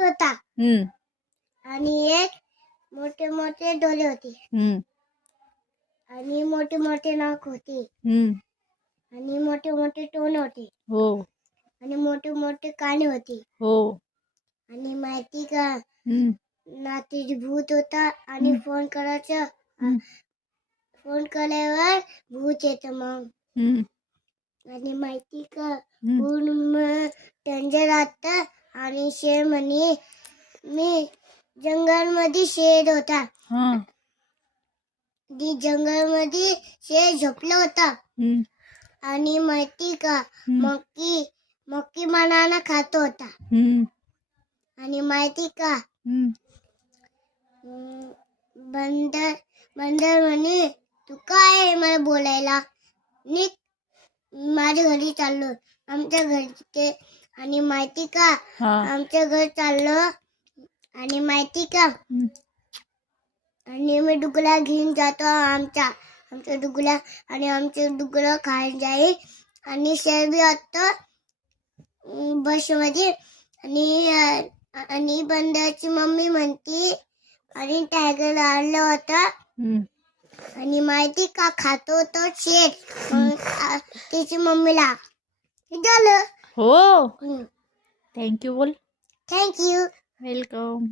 होता हम्म आणि एक मोठे मोठे डोळे होते हम्म आणि मोठे मोठे नाक होते हम्म आणि मोठे मोठे तोंड होते हो आणि मोठे मोठे कान होते हो आणि माहिती का हम्म नातीच भूत होता आणि फोन करायचं हम्म फोन केल्यावर भूत येतं मग हम्म आणि माहिती का हम्म पूर्ण डेंजर राहत आणि शेर म्हणे मी जंगलमध्ये शेर होता हा जंगलमध्ये शेर झोपला होता हम्म आणि माहिती का मक्की मक्की बनाना खात होता हम्म आणि माहिती का हम्म बंदर बंदर म्हणे तू काय आहे मला बोलायला निघ माझ्या घरी चाललो आमच्या घरचे आणि माहिती का हा आमच्या घर चाललो आणि माहिती का आणि मी डुगला घेऊन जातो आमच्या डुगला आणि आमचं डुगलं खायला जाईल आणि शेर बी असतं बसमध्ये आणि बंदरची मम्मी म्हणती आणि टायगर आणलं होतं आणि माहिती का खातो तो शेर तिची मम्मीला झालं हो थँक्यू बोल थँक्यू वेलकम